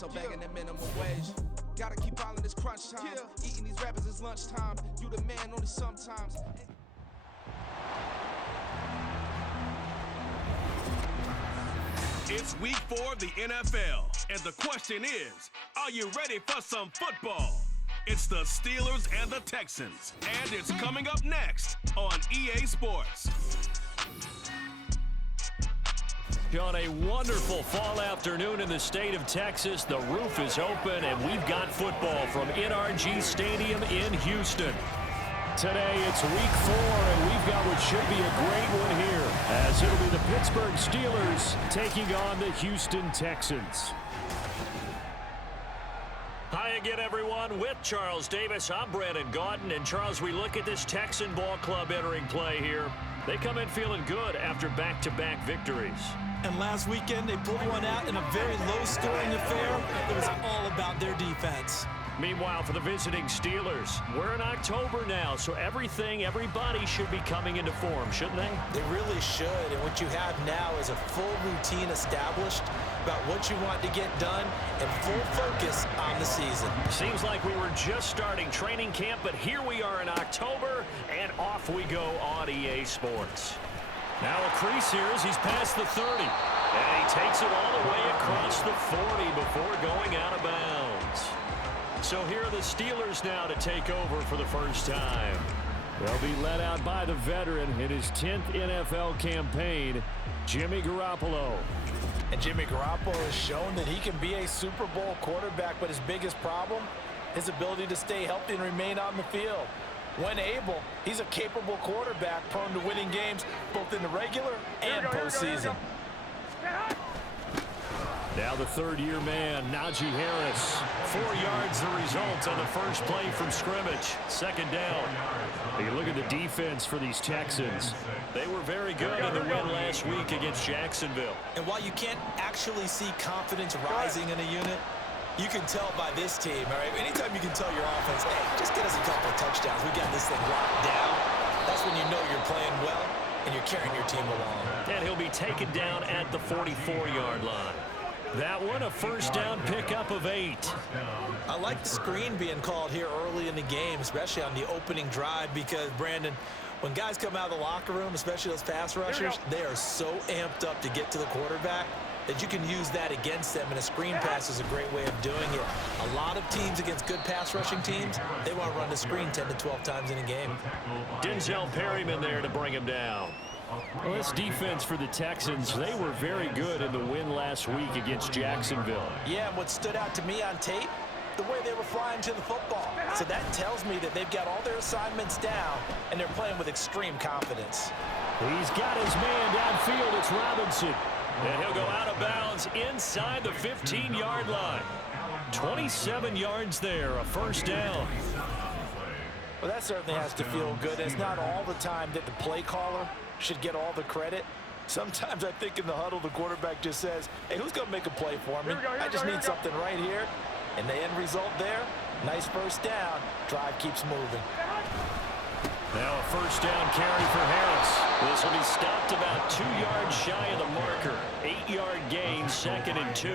so begging the minimum wage. Gotta keep following this crunch time. Eating these rappers is lunchtime. You the man only sometimes. It's week 4 of the NFL, and the question is, are you ready for some football? It's the Steelers and the Texans, and it's coming up next on EA Sports. On a wonderful fall afternoon in the state of Texas, the roof is open, and we've got football from NRG Stadium in Houston. Today, it's week 4, and we've got what should be a great one here, as it'll be the Pittsburgh Steelers taking on the Houston Texans. Hi again, everyone. With Charles Davis, I'm Brandon Gaudin. And, Charles, we look at this Texan ball club entering play here. They come in feeling good after back-to-back victories. And last weekend, they pulled one out in a very low-scoring affair. It was all about their defense. Meanwhile, for the visiting Steelers, we're in October now, so everybody should be coming into form, shouldn't they? They really should, and what you have now is a full routine established about what you want to get done and full focus on the season. Seems like we were just starting training camp, but here we are in October, and off we go on EA Sports. Now a crease here as he's past the 30, and he takes it all the way across the 40 before going out of bounds. So here are the Steelers now to take over for the first time. They'll be led out by the veteran in his 10th NFL campaign, Jimmy Garoppolo. And Jimmy Garoppolo has shown that he can be a Super Bowl quarterback, but his biggest problem, his ability to stay healthy and remain on the field. When able, he's a capable quarterback prone to winning games both in the regular and postseason. Now the third-year man, Najee Harris. 4 yards the result on the first play from scrimmage. Second down. You look at the defense for these Texans. They were very good in the win last week against Jacksonville. And while you can't actually see confidence rising in a unit, you can tell by this team, all right? Anytime you can tell your offense, hey, just get us a couple of touchdowns. We got this thing locked down. That's when you know you're playing well and you're carrying your team along. And he'll be taken down at the 44-yard line. That one, a first down pickup of 8. I like the screen being called here early in the game, especially on the opening drive, because, Brandon, when guys come out of the locker room, especially those pass rushers, they are so amped up to get to the quarterback that you can use that against them, and a screen pass is a great way of doing it. A lot of teams against good pass rushing teams, they want to run the screen 10 to 12 times in a game. Denzel Perryman there to bring him down. Well, this defense for the Texans, they were very good in the win last week against Jacksonville. Yeah, and what stood out to me on tape, the way they were flying to the football. So that tells me that they've got all their assignments down, and they're playing with extreme confidence. He's got his man downfield. It's Robinson. And he'll go out of bounds inside the 15-yard line. 27 yards there, a first down. Well, that certainly has to feel good. It's not all the time that the play caller should get all the credit. Sometimes I think in the huddle, the quarterback just says, hey, who's going to make a play for me? I just need something right here. And the end result there, nice first down. Drive keeps moving. Now a first down carry for Harris. This will be stopped about 2 yards shy of the marker. 8-yard gain, 2nd and 2.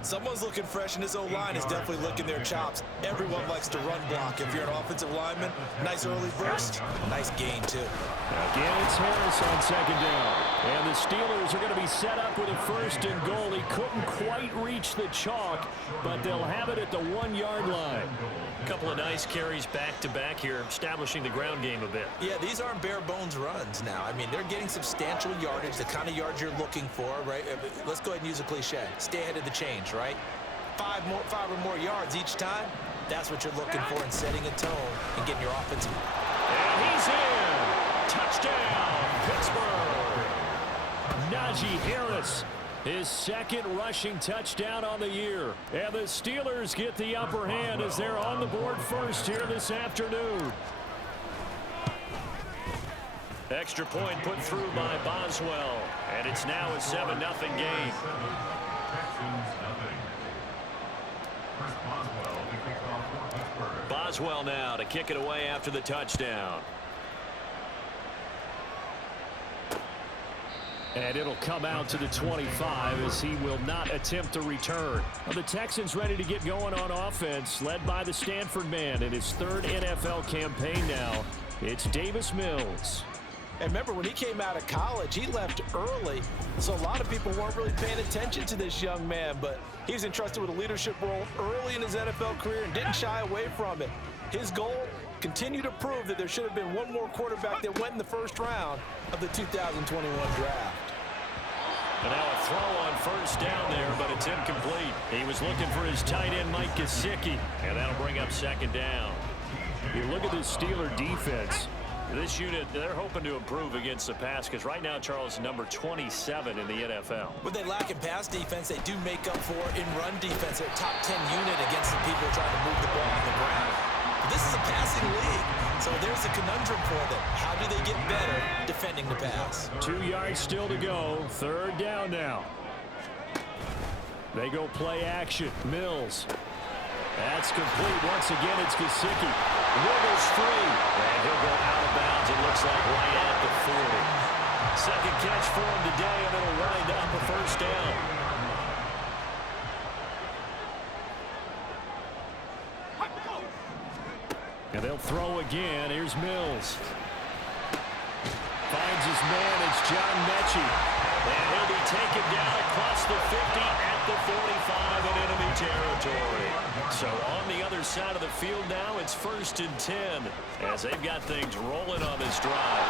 Someone's looking fresh, and this O-line is definitely licking their chops. Everyone likes to run block. If you're an offensive lineman, nice early burst, nice gain, too. Again, it's Harris on 2nd down. And the Steelers are going to be set up with a 1st and goal. He couldn't quite reach the chalk, but they'll have it at the 1-yard line. A couple of nice carries back-to-back here, establishing the ground game a bit. Yeah, these aren't bare-bones runs now. I mean, they're getting substantial yardage, the kind of yards you're looking for, right? Let's go ahead and use a cliche. Stay ahead of the change, right? 5 or more yards each time, that's what you're looking for in setting a tone and getting your offensive. And he's in! Touchdown, Pittsburgh! Najee Harris, his 2nd rushing touchdown on the year. And the Steelers get the upper hand as they're on the board first here this afternoon. Extra point put through by Boswell. And it's now a 7-0 game. Boswell now to kick it away after the touchdown. And it'll come out to the 25 as he will not attempt to return. Well, the Texans ready to get going on offense, led by the Stanford man in his third NFL campaign now. It's Davis Mills. And remember, when he came out of college, he left early, so a lot of people weren't really paying attention to this young man, but he's entrusted with a leadership role early in his NFL career and didn't shy away from it. His goal, continue to prove that there should have been one more quarterback that went in the first round of the 2021 draft. And now a throw on first down there, but it's incomplete. He was looking for his tight end, Mike Gesicki, and that'll bring up second down. You look at this Steeler defense. This unit, they're hoping to improve against the pass because right now, Charles, number 27 in the NFL. What they lack in pass defense, they do make up for in run defense. They're top 10 unit against the people trying to move the ball on the ground. This is a passing league, so there's a conundrum for them. How do they get better defending the pass? 2 yards still to go. Third down now. They go play action. Mills. That's complete. Once again, it's Gesicki. Wiggles free. And he'll go out of bounds, it looks like, right at the 40. Second catch for him today, and it'll wind up a first down. And they'll throw again. Here's Mills. Finds his man. It's John Mechie. And he'll be taken down across the 50 at the 45 in enemy territory. So on the other side of the field now, it's 1st and 10 as they've got things rolling on this drive.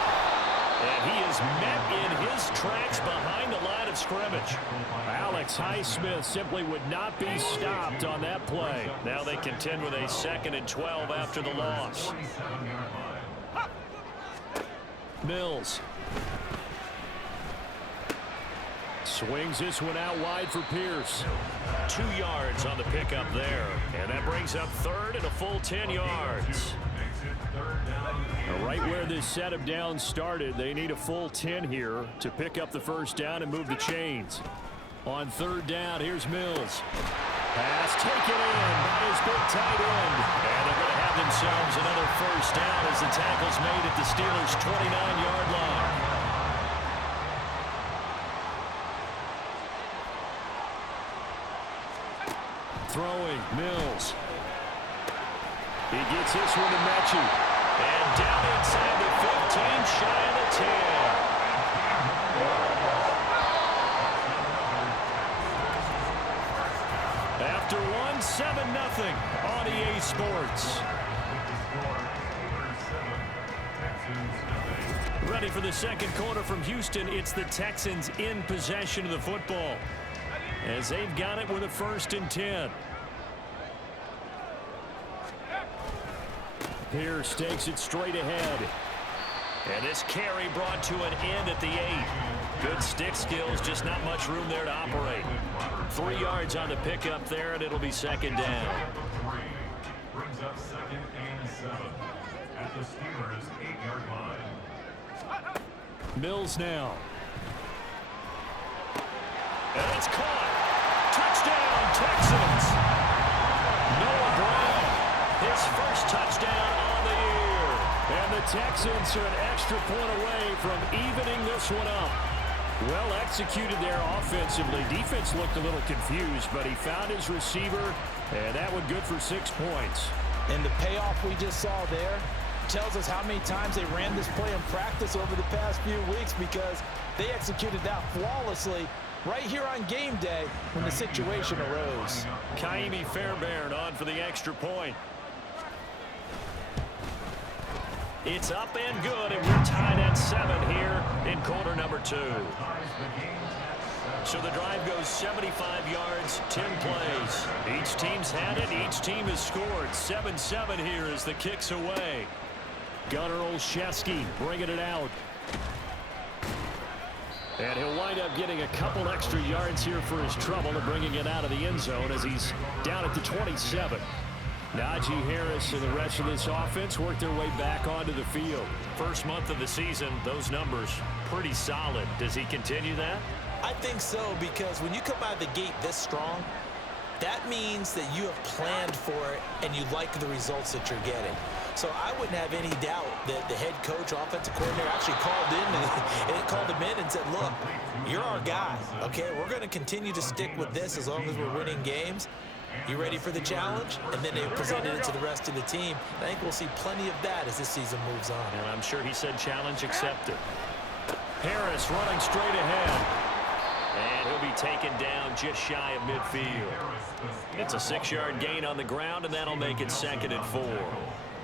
And he is met in his tracks behind the line of scrimmage. Alex Highsmith simply would not be stopped on that play. Now they contend with a 2nd and 12 after the loss. Mills. Swings this one out wide for Pierce. 2 yards on the pickup there. And that brings up third and a full 10 yards. Right where this set of downs started, they need a full 10 here to pick up the first down and move the chains. On third down, here's Mills. Pass taken in by his big tight end. And they're going to have themselves another first down as the tackle's made at the Steelers' 29-yard line. Throwing, Mills. He gets this one to Mechie. And down inside the 15, shy of the 10. After one, 7-0 on EA Sports. Ready for the second quarter from Houston. It's the Texans in possession of the football as they've got it with a 1st and 10. Pierce takes it straight ahead. And this carry brought to an end at the 8. Good stick skills, just not much room there to operate. 3 yards on the pickup there, and it'll be second down. Brings up 2nd and 7 at the Steelers' 8-yard line. Mills now. And it's caught. Touchdown, Texans. Noah Brown, his first touchdown on the year. And the Texans are an extra point away from evening this one up. Well executed there offensively. Defense looked a little confused, but he found his receiver, and that one good for 6 points. And the payoff we just saw there tells us how many times they ran this play in practice over the past few weeks, because they executed that flawlessly right here on game day when the situation arose. Kaimi Fairbairn on for the extra point. It's up and good, and we're tied at 7 here in quarter number 2. So the drive goes 75 yards, 10 plays. Each team's had it. Each team has scored. 7-7 here as the kick's away. Gunnar Olszewski bringing it out. And he'll wind up getting a couple extra yards here for his trouble and bringing it out of the end zone as he's down at the 27. Najee Harris and the rest of this offense work their way back onto the field. First month of the season, those numbers pretty solid. Does he continue that? I think so, because when you come out of the gate this strong, that means that you have planned for it and you like the results that you're getting. So I wouldn't have any doubt that the head coach, offensive coordinator, actually called him in and said, look, you're our guy, okay? We're going to continue to stick with this as long as we're winning games. You ready for the challenge? And then they presented it to the rest of the team. I think we'll see plenty of that as this season moves on. And I'm sure he said challenge accepted. Harris running straight ahead. And he'll be taken down just shy of midfield. It's a 6-yard gain on the ground, and that'll make it 2nd and 4.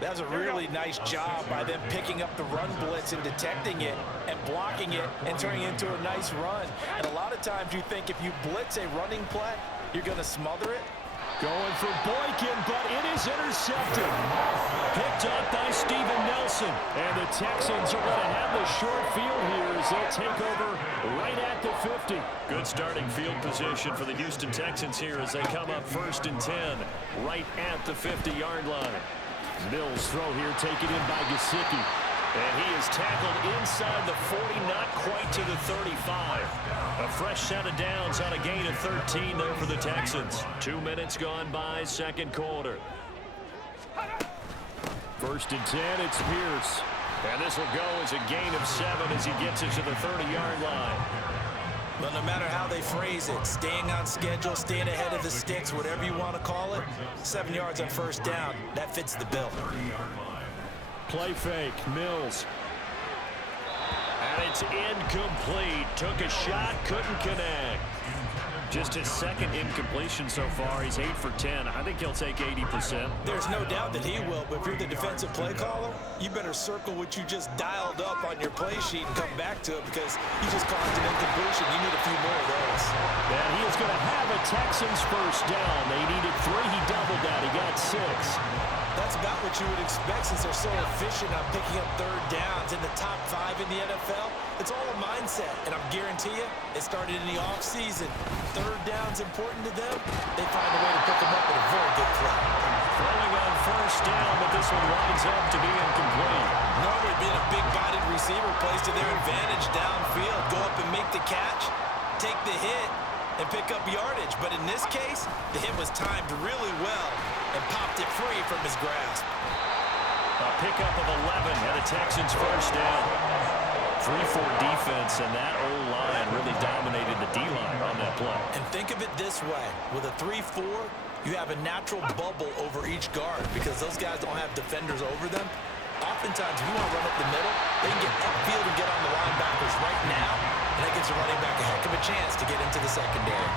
That was a really nice job by them picking up the run blitz and detecting it and blocking it and turning it into a nice run. And a lot of times you think if you blitz a running play, you're going to smother it. Going for Boykin, but it is intercepted. Picked up by Steven Nelson. And the Texans are going to have the short field here as they'll take over right at the 50. Good starting field position for the Houston Texans here as they come up 1st and 10 right at the 50-yard line. Mills throw here taken in by Gesicki. And he is tackled inside the 40, not quite to the 35. A fresh set of downs on a gain of 13 there for the Texans. 2 minutes gone by, 2nd quarter. 1st and 10, it's Pierce. And this will go as a gain of 7 as he gets it to the 30-yard line. But no matter how they phrase it, staying on schedule, staying ahead of the sticks, whatever you want to call it, 7 yards on 1st down, that fits the bill. Play fake, Mills. And it's incomplete. Took a shot, couldn't connect. Just his 2nd incompletion so far. He's 8 for 10. I think he'll take 80%. There's no doubt that he will, but if you're the defensive play caller, you better circle what you just dialed up on your play sheet and come back to it because you just caused an incompletion. You need a few more of those. And he is going to have a Texans 1st down. They needed 3. He doubled that. He got 6. That's about what you would expect since they're so efficient on picking up 3rd downs in the top 5 in the NFL. It's all a mindset, and I guarantee you, it started in the offseason. 3rd down's important to them. They find a way to pick them up at a very good clip. Throwing on 1st down, but this one winds up to be incomplete. Normally being a big-bodied receiver plays to their advantage downfield. Go up and make the catch, take the hit, and pick up yardage. But in this case, the hit was timed really well and popped it free from his grasp. A pickup of 11 and a Texans 1st down. 3-4 defense, and that O-line really dominated the D-line on that play. And think of it this way. With a 3-4, you have a natural bubble over each guard because those guys don't have defenders over them. Oftentimes, if you want to run up the middle, they can get upfield and get on the linebackers right now, and that gives the running back a heck of a chance to get into the secondary.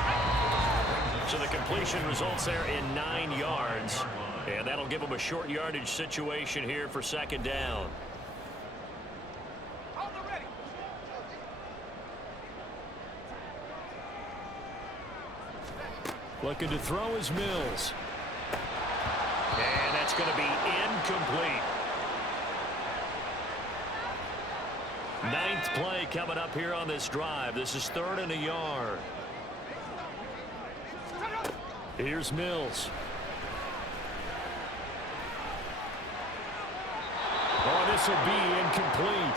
So the completion results there in 9 yards, and that'll give them a short yardage situation here for 2nd down. Looking to throw is Mills. And that's going to be incomplete. 9th play coming up here on this drive. This is 3rd and a yard. Here's Mills. Oh, this will be incomplete.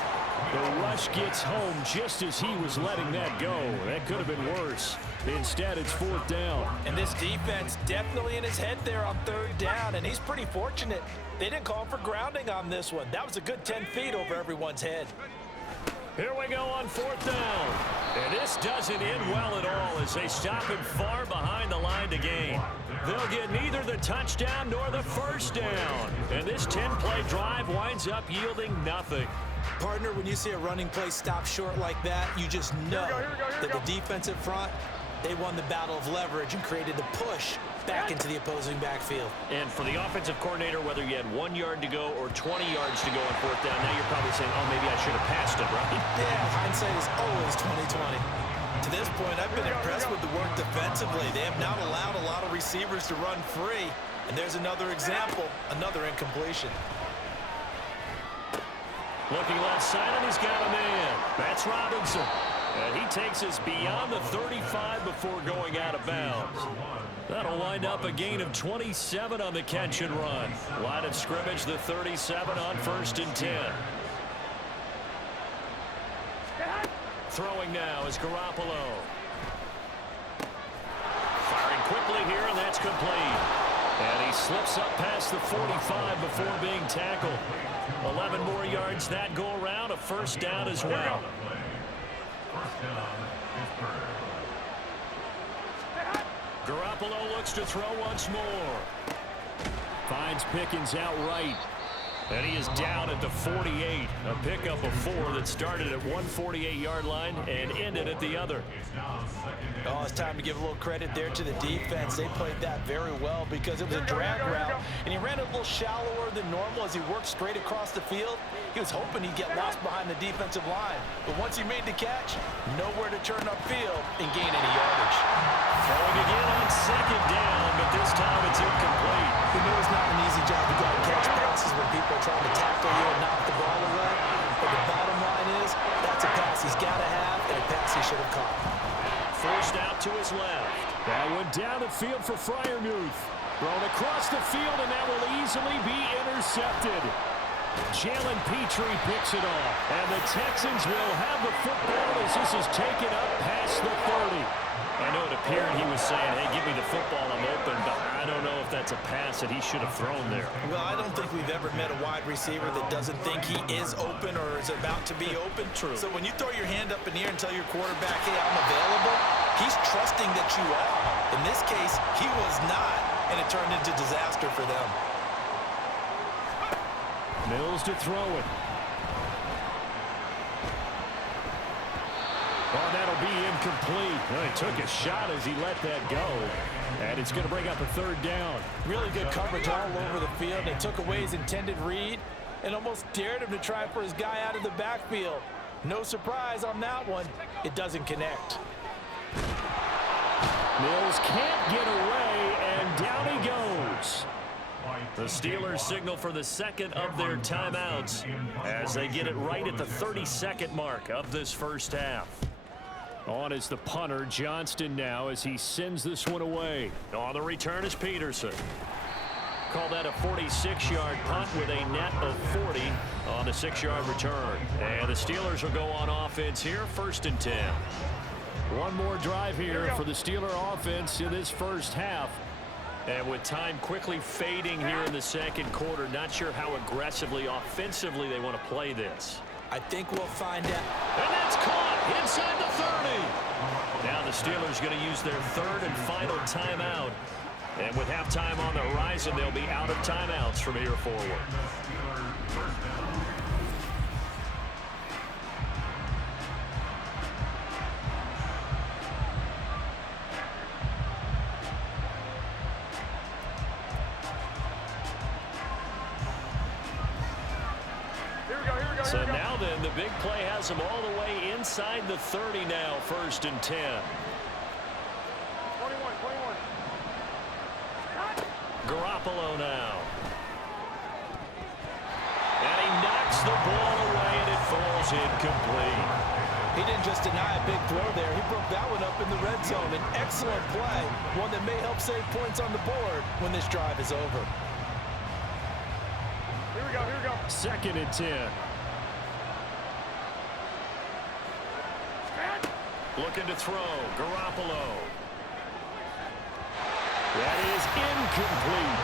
The rush gets home just as he was letting that go. That could have been worse. Instead, it's 4th down. And this defense definitely in his head there on 3rd down, and he's pretty fortunate. They didn't call for grounding on this one. That was a good 10 feet over everyone's head. Here we go on 4th down. And this doesn't end well at all as they stop him far behind the line to gain. They'll get neither the touchdown nor the 1st down. And this 10-play drive winds up yielding nothing. Partner, when you see a running play stop short like that, you just know that the defensive front, they won the battle of leverage and created the push back into the opposing backfield. And for the offensive coordinator, whether you had 1 yard to go or 20 yards to go on 4th down, now you're probably saying, oh, maybe I should have passed it, right? Yeah, hindsight is always 20/20. To this point, I've been impressed with the work defensively. They have not allowed a lot of receivers to run free. And there's another example, another incompletion. Looking left side, and he's got a man. That's Robinson. And he takes us beyond the 35 before going out of bounds. That'll wind up a gain of 27 on the catch and run. Line of scrimmage, the 37 on 1st and 10. Throwing now is Garoppolo. Firing quickly here, and that's complete. And he slips up past the 45 before being tackled. 11 more yards that go around, a first down as well. First down, Pittsburgh. Garoppolo looks to throw once more. Finds Pickens outright. And he is down at the 48. A pickup of 4 that started at one 48-yard line and ended at the other. Oh, it's time to give a little credit there to the defense. They played that very well because it was a drag route, and he ran a little shallower than normal as he worked straight across the field. He was hoping he'd get lost behind the defensive line. But once he made the catch, nowhere to turn upfield and gain any yardage. Throwing again on second down, but this time it's incomplete. We know it's not an easy job to go and catch passes when people are trying to tackle you and knock the ball away. But the bottom line is, that's a pass he's got to have and a pass he should have caught. Forced out to his left. That one down the field for Freiermuth. Thrown across the field, and that will easily be intercepted. Jalen Petrie picks it off. And the Texans will have the football as this is taken up past the 30. I know it appeared he was saying, hey, give me the football, I'm open, but I don't know if that's a pass that he should have thrown there. Well, I don't think we've ever met a wide receiver that doesn't think he is open or is about to be open. True. So when you throw your hand up in the air and tell your quarterback, hey, I'm available, he's trusting that you are. In this case, he was not, and it turned into disaster for them. Mills to throw it. Oh, that'll be incomplete. Well, he took a shot as he let that go. And it's going to bring up a third down. Really good coverage all over the field. They took away his intended read and almost dared him to try for his guy out of the backfield. No surprise on that one. It doesn't connect. Mills can't get away, and down he goes. The Steelers signal for the second of their timeouts as they get it right at the 32nd mark of this first half. On is the punter, Johnston, now as he sends this one away. On the return is Peterson. Call that a 46-yard punt with a net of 40 on the 6-yard return. And the Steelers will go on offense here, 1st and 10. One more drive here for the Steeler offense in this first half. And with time quickly fading here in the second quarter, not sure how aggressively, offensively they want to play this. I think we'll find out. And that's caught inside the 30. Now the Steelers going to use their third and final timeout. And with halftime on the horizon, they'll be out of timeouts from here forward. So now then, the big play has them all the way inside the 30 now, 1st and 10. 21. Garoppolo now. And he knocks the ball away, and it falls incomplete. He didn't just deny a big throw there. He broke that one up in the red zone. An excellent play, one that may help save points on the board when this drive is over. Here we go. 2nd and 10. Looking to throw. Garoppolo. That is incomplete.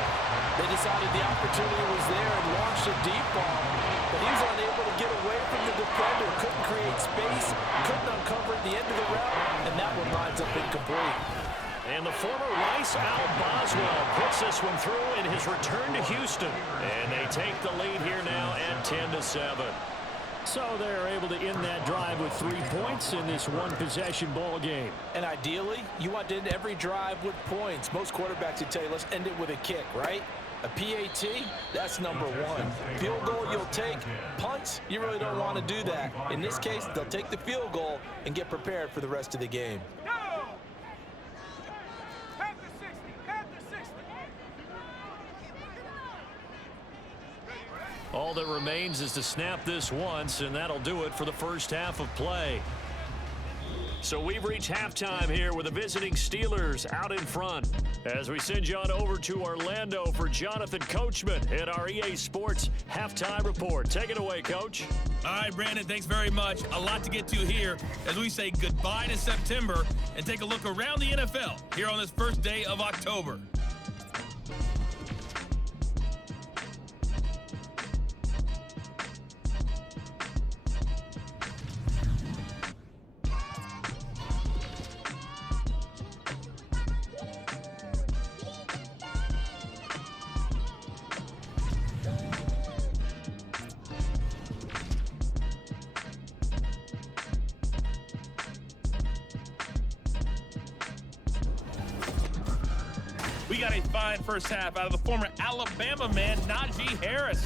They decided the opportunity was there and launched a deep ball, but he was unable to get away from the defender, couldn't create space, couldn't uncover at the end of the route, and that one lines up incomplete. And the former Rice Al Boswell puts this one through in his return to Houston. And they take the lead here now at 10-7. So they're able to end that drive with 3 points in this one-possession ball game. And ideally, you want to end every drive with points. Most quarterbacks would tell you, let's end it with a kick, right? A PAT, that's number 1. Field goal you'll take. Punts, you really don't want to do that. In this case, they'll take the field goal and get prepared for the rest of the game. All that remains is to snap this once, and that'll do it for the first half of play. So we've reached halftime here with the visiting Steelers out in front. As we send you on over to Orlando for Jonathan Coachman at our EA Sports Halftime Report. Take it away, Coach. All right, Brandon, thanks very much. A lot to get to here as we say goodbye to September and take a look around the NFL here on this first day of October. We got a fine first half out of the former Alabama man, Najee Harris.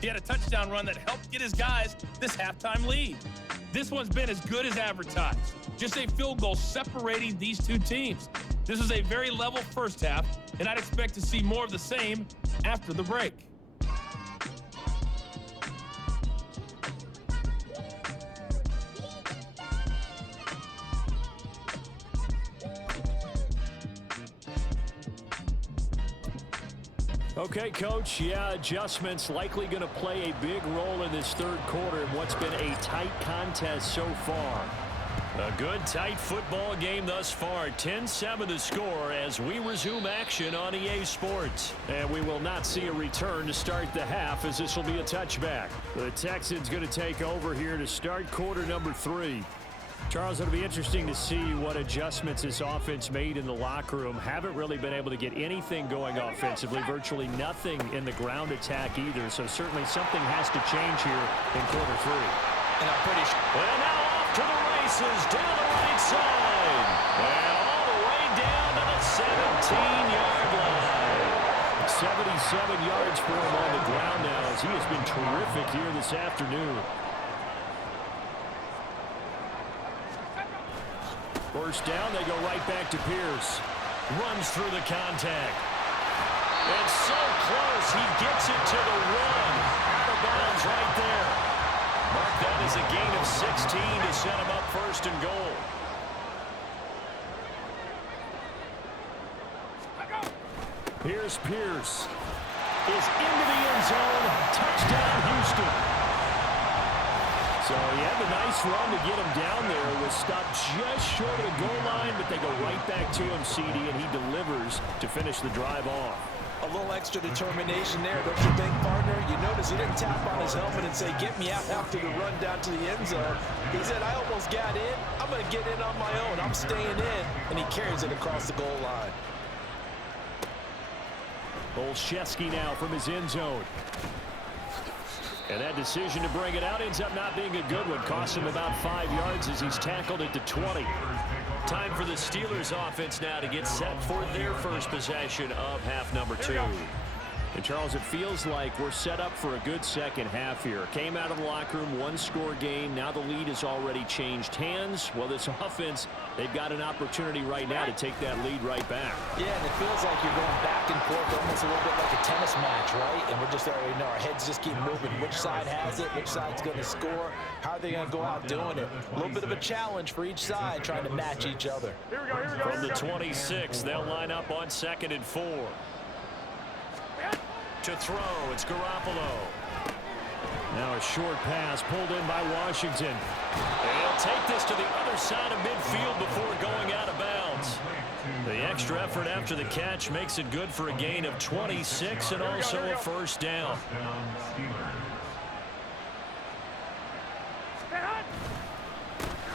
He had a touchdown run that helped get his guys this halftime lead. This one's been as good as advertised. Just a field goal separating these two teams. This was a very level first half, and I'd expect to see more of the same after the break. Okay, Coach, yeah, adjustments likely going to play a big role in this third quarter in what's been a tight contest so far. A good, tight football game thus far. 10-7 the score as we resume action on EA Sports. And we will not see a return to start the half as this will be a touchback. The Texans going to take over here to start quarter number 3. Charles, it'll be interesting to see what adjustments this offense made in the locker room. Haven't really been able to get anything going offensively, virtually nothing in the ground attack either. So certainly something has to change here in quarter 3. And I'm pretty sure. And now off to the races down the right side. And all the way down to the 17-yard line. 77 yards for him on the ground now as he has been terrific here this afternoon. First down, they go right back to Pierce. Runs through the contact. And so close, he gets it to the 1. Out of bounds right there. Mark that as a gain of 16 to set him up first and goal. Here's Pierce. Is into the end zone. Touchdown, Houston. So he had the nice run to get him down there. Was stopped just short of the goal line, but they go right back to him, CD, and he delivers to finish the drive off. A little extra determination there, don't you think, partner? You notice he didn't tap on his helmet and say, get me out after the run down to the end zone. He said, I almost got in. I'm going to get in on my own. I'm staying in. And he carries it across the goal line. Olszewski now from his end zone. And that decision to bring it out ends up not being a good one. Costs him about 5 yards as he's tackled it to 20. Time for the Steelers offense now to get set for their first possession of half number 2. And Charles, it feels like we're set up for a good second half here. Came out of the locker room, one-score game. Now the lead has already changed hands. Well, this offense, they've got an opportunity right now to take that lead right back. Yeah, and it feels like you're going back and forth, almost a little bit like a tennis match, right? And we're just already know our heads just keep moving. Which side has it? Which side's going to score? How are they going to go out doing it? A little bit of a challenge for each side, trying to match each other. From the 26, they'll line up on 2nd and 4. To throw, it's Garoppolo. Now a short pass pulled in by Washington. They'll take this to the other side of midfield before going out of bounds. The extra effort after the catch makes it good for a gain of 26 and also a first down.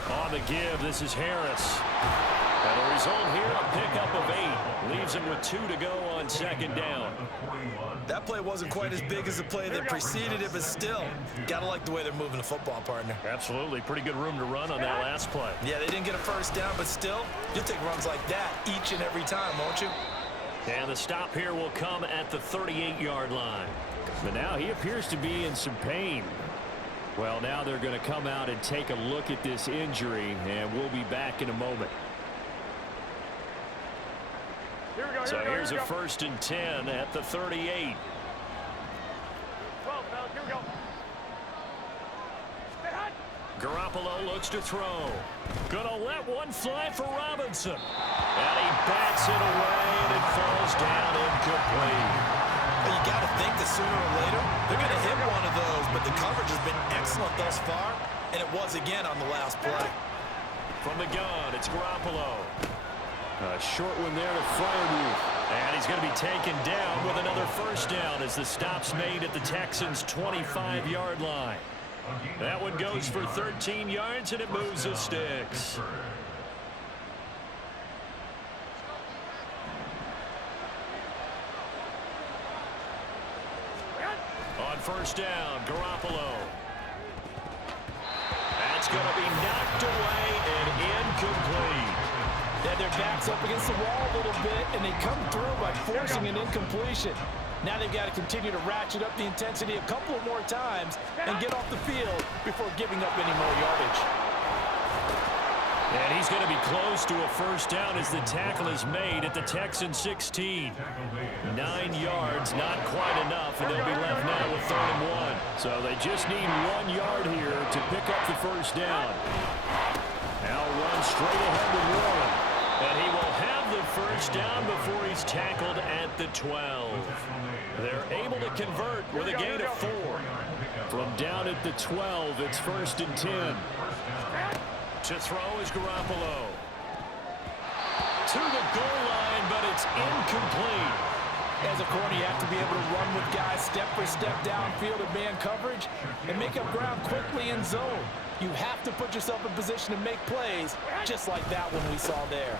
On the give, this is Harris. And the result here, a pickup of 8. Leaves him with 2 to go on 2nd down. That play wasn't quite as big as the play that preceded it, but still, gotta like the way they're moving the football, partner. Absolutely. Pretty good room to run on that last play. Yeah, they didn't get a first down, but still, you'll take runs like that each and every time, won't you? And the stop here will come at the 38-yard line. But now he appears to be in some pain. Well, now they're going to come out and take a look at this injury, and we'll be back in a moment. So here's a 1st and 10 at the 38. Garoppolo looks to throw. Gonna let one fly for Robinson. And he bats it away, and it falls down incomplete. Well, you got to think that sooner or later, they're going to hit one of those, but the coverage has been excellent thus far, and it was again on the last play. From the gun, it's Garoppolo. A short one there to Freiermuth. And he's going to be taken down with another first down as the stop's made at the Texans' 25-yard line. That one goes for 13 yards, and it moves the sticks. On first down, Garoppolo. That's going to be knocked away and incomplete. Yeah, their back's up against the wall a little bit, and they come through by forcing an incompletion. Now they've got to continue to ratchet up the intensity a couple more times and get off the field before giving up any more yardage. And he's going to be close to a first down as the tackle is made at the Texans 16. 9 yards, not quite enough, and they'll be left now with 3rd and 1. So they just need 1 yard here to pick up the first down. Now run straight ahead to Warren. And he will have the first down before he's tackled at the 12. They're able to convert with a gain of 4. From down at the 12, it's 1st and 10. To throw is Garoppolo. To the goal line, but it's incomplete. As a corner, you have to be able to run with guys step for step downfield in man coverage and make up ground quickly in zone. You have to put yourself in position to make plays, just like that one we saw there.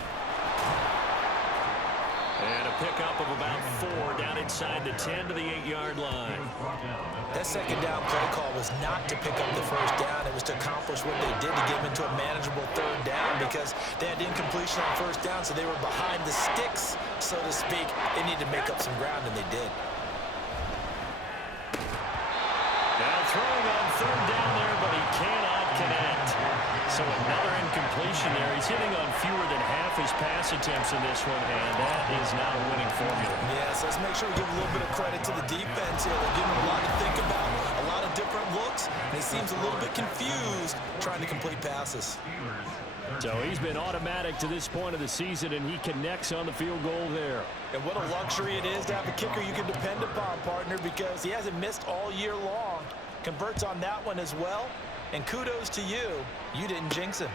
And a pickup of about 4 down inside the 10 to the 8-yard line. That second down play call was not to pick up the first down. It was to accomplish what they did to get them into a manageable 3rd down because they had incompletion on first down, so they were behind the sticks, so to speak. They needed to make up some ground, and they did. Now throwing on 3rd down there, but he cannot connect. So another incompletion there. He's hitting on fewer than half his pass attempts in this one, and that is not a winning formula. Yeah, so let's make sure we give a little bit of credit to the defense here. They're giving him a lot to think about, a lot of different looks, and he seems a little bit confused trying to complete passes. So he's been automatic to this point of the season, and he connects on the field goal there. And what a luxury it is to have a kicker you can depend upon, partner, because he hasn't missed all year long. Converts on that one as well. And kudos to you. You didn't jinx him.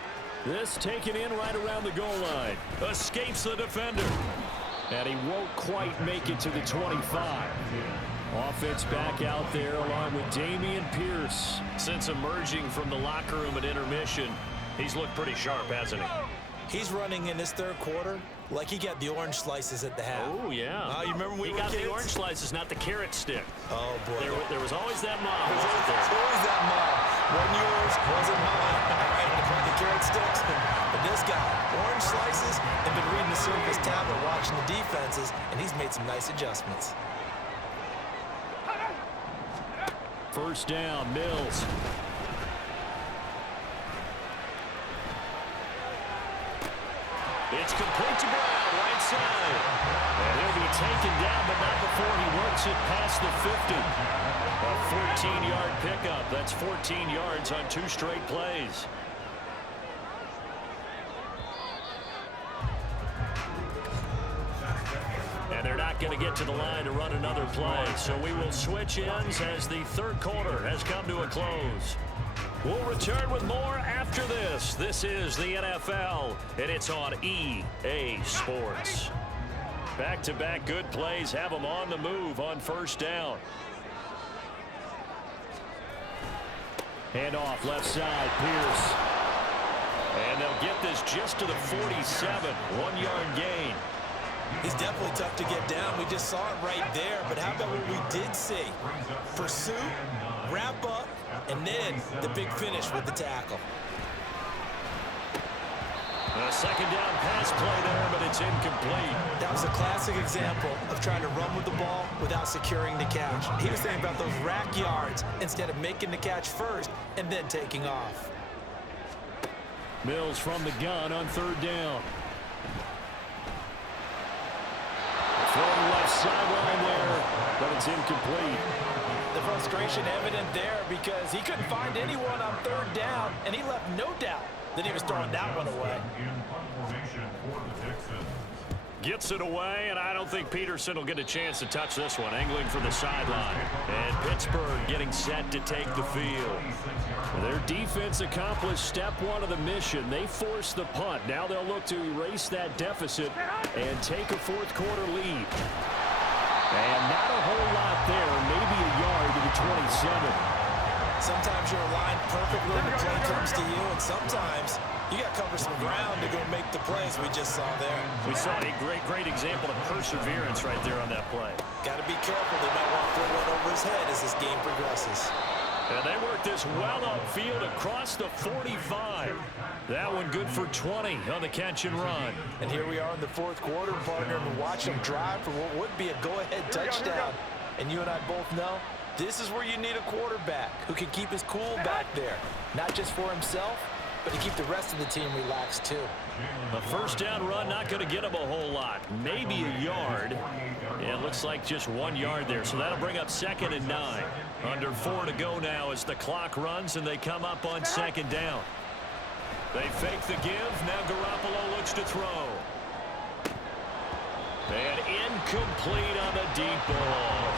This taken in right around the goal line. Escapes the defender. And he won't quite make it to the 25. Offense back out there along with Dameon Pierce. Since emerging from the locker room at intermission, he's looked pretty sharp, hasn't he? He's running in his 3rd quarter like he got the orange slices at the half. Oh, yeah. You remember when we got the orange slices, not the carrot stick. Oh, boy. There was always that mom. There's always that mom. Wasn't yours, wasn't mine. The carrot sticks. But this guy, orange slices, and been reading the surface tablet, watching the defenses, and he's made some nice adjustments. First down, Mills. It's complete to Brown, right side. And he'll be taken down, but not before he works it past the 50. A 14-yard pickup. That's 14 yards on 2 straight plays. And they're not going to get to the line to run another play. So we will switch ends as the 3rd quarter has come to a close. We'll return with more after this. This is the NFL, and it's on EA Sports. Back-to-back good plays have them on the move on first down. Handoff left side, Pierce. And they'll get this just to the 47, 1-yard gain. He's definitely tough to get down. We just saw it right there. But how about what we did see? Pursuit, wrap up, and then the big finish with the tackle. A 2nd down pass play there, but it's incomplete. That was a classic example of trying to run with the ball without securing the catch. He was thinking about those rack yards instead of making the catch first and then taking off. Mills from the gun on 3rd down. Throwing left sideline there, but it's incomplete. The frustration evident there because he couldn't find anyone on 3rd down, and he left no doubt that he was throwing that one away. Gets it away, and I don't think Peterson will get a chance to touch this one. Angling for the sideline. And Pittsburgh getting set to take the field. Their defense accomplished step 1 of the mission. They forced the punt. Now they'll look to erase that deficit and take a 4th quarter lead. And not a whole lot there. Maybe a yard to the 27. Sometimes you're aligned perfectly when the play comes to you, and sometimes you got to cover some ground to go make the plays we just saw there. We saw a great example of perseverance right there on that play. Got to be careful. They might want to throw one over his head as this game progresses. And they work this well upfield across the 45. That one good for 20 on the catch and run. And here we are in the fourth quarter, partner, and watch them drive for what would be a go-ahead touchdown. And you and I both know this is where you need a quarterback who can keep his cool back there, not just for himself, but to keep the rest of the team relaxed too. A first down run, not going to get him a whole lot. Maybe a yard. Yeah, it looks like just 1 yard there. So that'll bring up 2nd and 9. Under 4 to go now as the clock runs and they come up on 2nd down. They fake the give. Now Garoppolo looks to throw. And incomplete on the deep ball.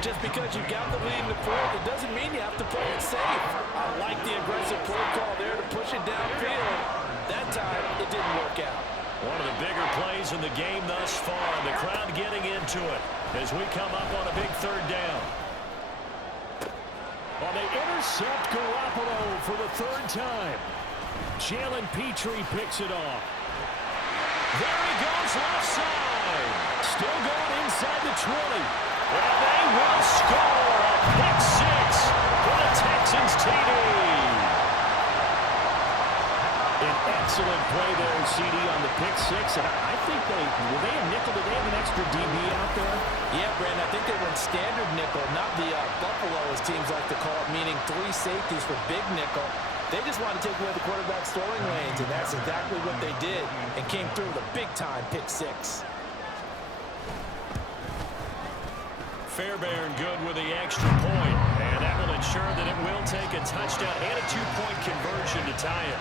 Just because you got the lead in the fourth, it doesn't mean you have to play it safe. I like the aggressive play call there to push it downfield. That time, it didn't work out. One of the bigger plays in the game thus far. The crowd getting into it as we come up on a big 3rd down. Well, they intercept Garoppolo for the 3rd time. Jalen Petrie picks it off. There he goes left side. Still going inside the 20. And they will score a pick 6 for the Texans TD. An excellent play there, CD, on the pick 6. And I think were they a nickel? Did they have an extra DB out there? Yeah, Brandon, I think they went standard nickel, not the Buffalo, as teams like to call it, meaning 3 safeties for big nickel. They just want to take away the quarterback's throwing lanes, and that's exactly what they did and came through with a big-time pick 6. Fairbairn good with the extra point, and that will ensure that it will take a touchdown and a 2-point conversion to tie it.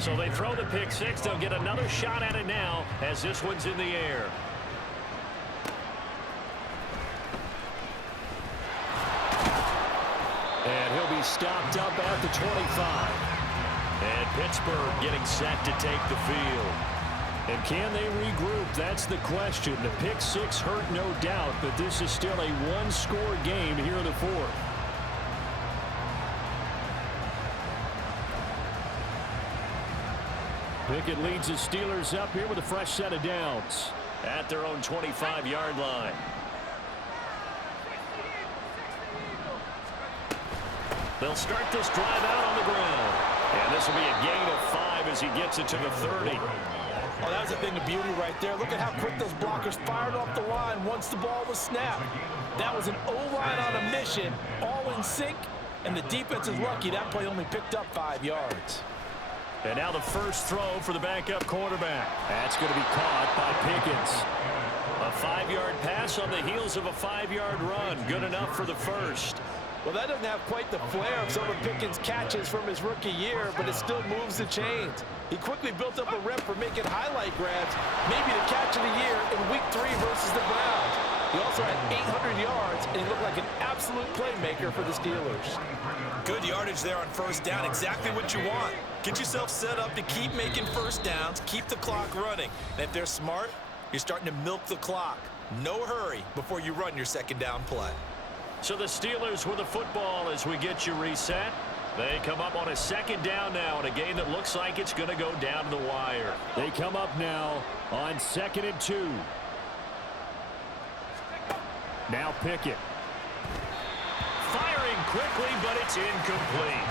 So they throw the pick six. They'll get another shot at it now as this one's in the air. And he'll be stopped up at the 25. And Pittsburgh getting set to take the field. And can they regroup? That's the question. The pick six hurt, no doubt, but this is still a one-score game here in the fourth. Pickett leads the Steelers up here with a fresh set of downs at their own 25-yard line. They'll start this drive out on the ground. And this will be a gain of 5 as he gets it to the 30. Oh, that was a thing of beauty right there. Look at how quick those blockers fired off the line once the ball was snapped. That was an O-line on a mission, all in sync, and the defense is lucky that play only picked up 5 yards. And now the first throw for the backup quarterback. That's going to be caught by Pickens. A 5-yard pass on the heels of a 5-yard run. Good enough for the first. Well, that doesn't have quite the flair of some of Pickens' catches from his rookie year, but it still moves the chains. He quickly built up a rep for making highlight grabs, maybe the catch of the year in Week 3 versus the Browns. He also had 800 yards, and he looked like an absolute playmaker for the Steelers. Good yardage there on first down, exactly what you want. Get yourself set up to keep making first downs, keep the clock running. And if they're smart, you're starting to milk the clock. No hurry before you run your second down play. So the Steelers with the football as we get you reset. They come up on a second down now in a game that looks like it's going to go down to the wire. They come up now on 2nd and 2. Now Pickett. Firing quickly, but it's incomplete.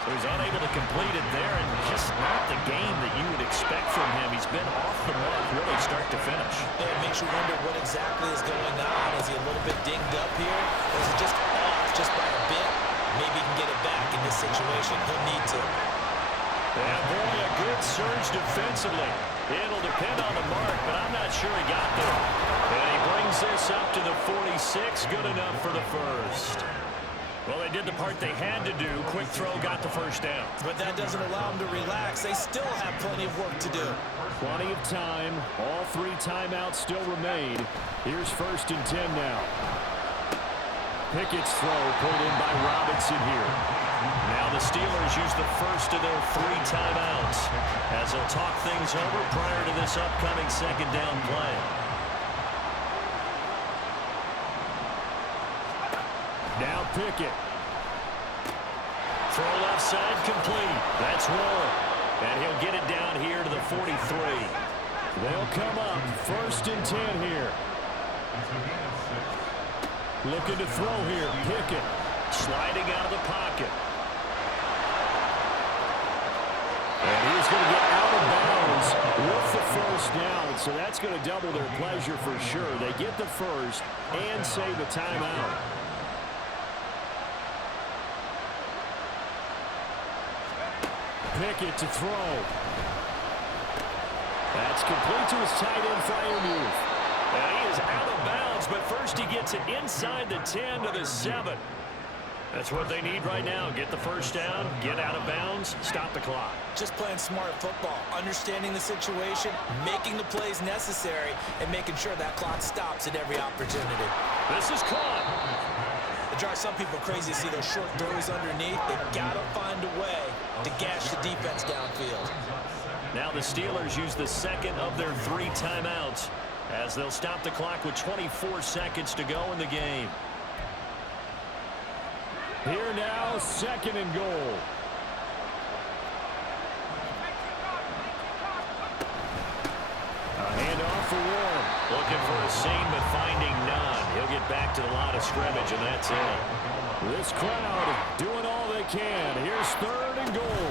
So he's unable to complete it there, and just not the game that you would expect from him. He's been off the mark really start to finish. Yeah, it makes you wonder what exactly is going on. Is he a little bit dinged up here? Or is it just off just by a bit? Maybe he can get it back in this situation. He'll need to. And boy, a good surge defensively. It'll depend on the mark, but I'm not sure he got there. And he brings this up to the 46. Good enough for the first. Well, they did the part they had to do. Quick throw got the first down. But that doesn't allow them to relax. They still have plenty of work to do. Plenty of time. All 3 timeouts still remain. Here's 1st and 10 now. Pickett's throw pulled in by Robinson here. Now the Steelers use the first of their 3 timeouts as they'll talk things over prior to this upcoming second down play. Now Pickett. Throw left side complete. That's Warren. And he'll get it down here to the 43. They'll come up 1st and 10 here. Looking to throw here. Pickett sliding out of the pocket. And he's going to get out of bounds with the first down. So that's going to double their pleasure for sure. They get the first and save the timeout. Pickett to throw. That's complete to his tight end Freiermuth. And he is out of bounds, but first he gets it inside the 10 to the 7. That's what they need right now. Get the first down, get out of bounds, stop the clock. Just playing smart football, understanding the situation, making the plays necessary, and making sure that clock stops at every opportunity. This is caught. It drives some people crazy to see those short throws underneath. They've got to find a way to gash the defense downfield. Now the Steelers use the second of their 3 timeouts as they'll stop the clock with 24 seconds to go in the game. Here now, 2nd and goal. A handoff for Warren. Looking for a seam, but finding none. He'll get back to the line of scrimmage, and that's it. This crowd doing all they can. Here's 3rd and goal.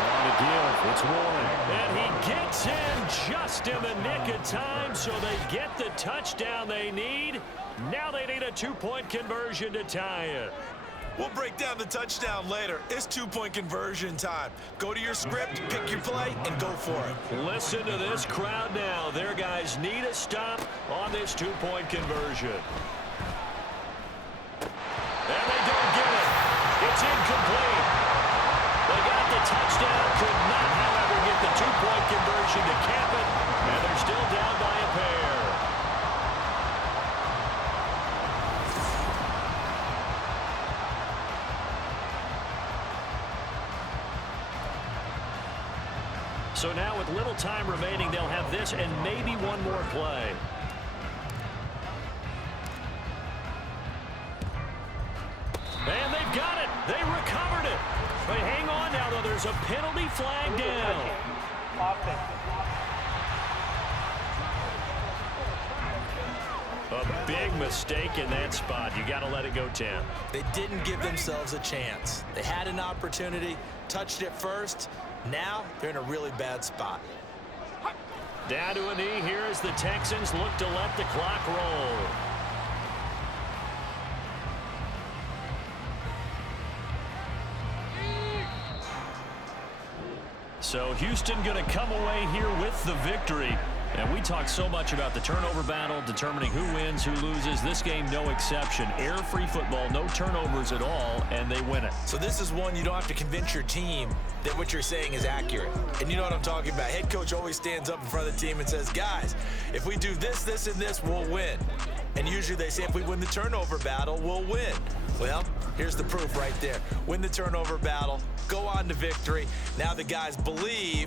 On the give, it's Warren. And he gets in just in the nick of time, so they get the touchdown they need. Now they need a 2-point conversion to tie it. We'll break down the touchdown later. It's 2-point conversion time. Go to your script, pick your play, and go for it. Listen to this crowd now. Their guys need a stop on this 2-point conversion. And they don't get it. It's incomplete. They got the touchdown. touchdown. Could not, however, get the two-point conversion to cap it, and they're still down by a pair. So now with little time remaining, they'll have this and maybe one more play. And they've got it. They recovered it. But hang on now, though. There's a penalty flag down. A big mistake in that spot. You got to let it go, Tim. They didn't give themselves a chance. They had an opportunity, touched it first. Now they're in a really bad spot. Down to a knee here as the Texans look to let the clock roll. So Houston going to come away here with the victory. And we talk so much about the turnover battle, determining who wins, who loses. This game, no exception. Error-free football, no turnovers at all, and they win it. So this is one you don't have to convince your team that what you're saying is accurate. And you know what I'm talking about. Head coach always stands up in front of the team and says, guys, if we do this, this, and this, we'll win. And usually they say if we win the turnover battle, we'll win. Well, here's the proof right there. Win the turnover battle, go on to victory. Now the guys believe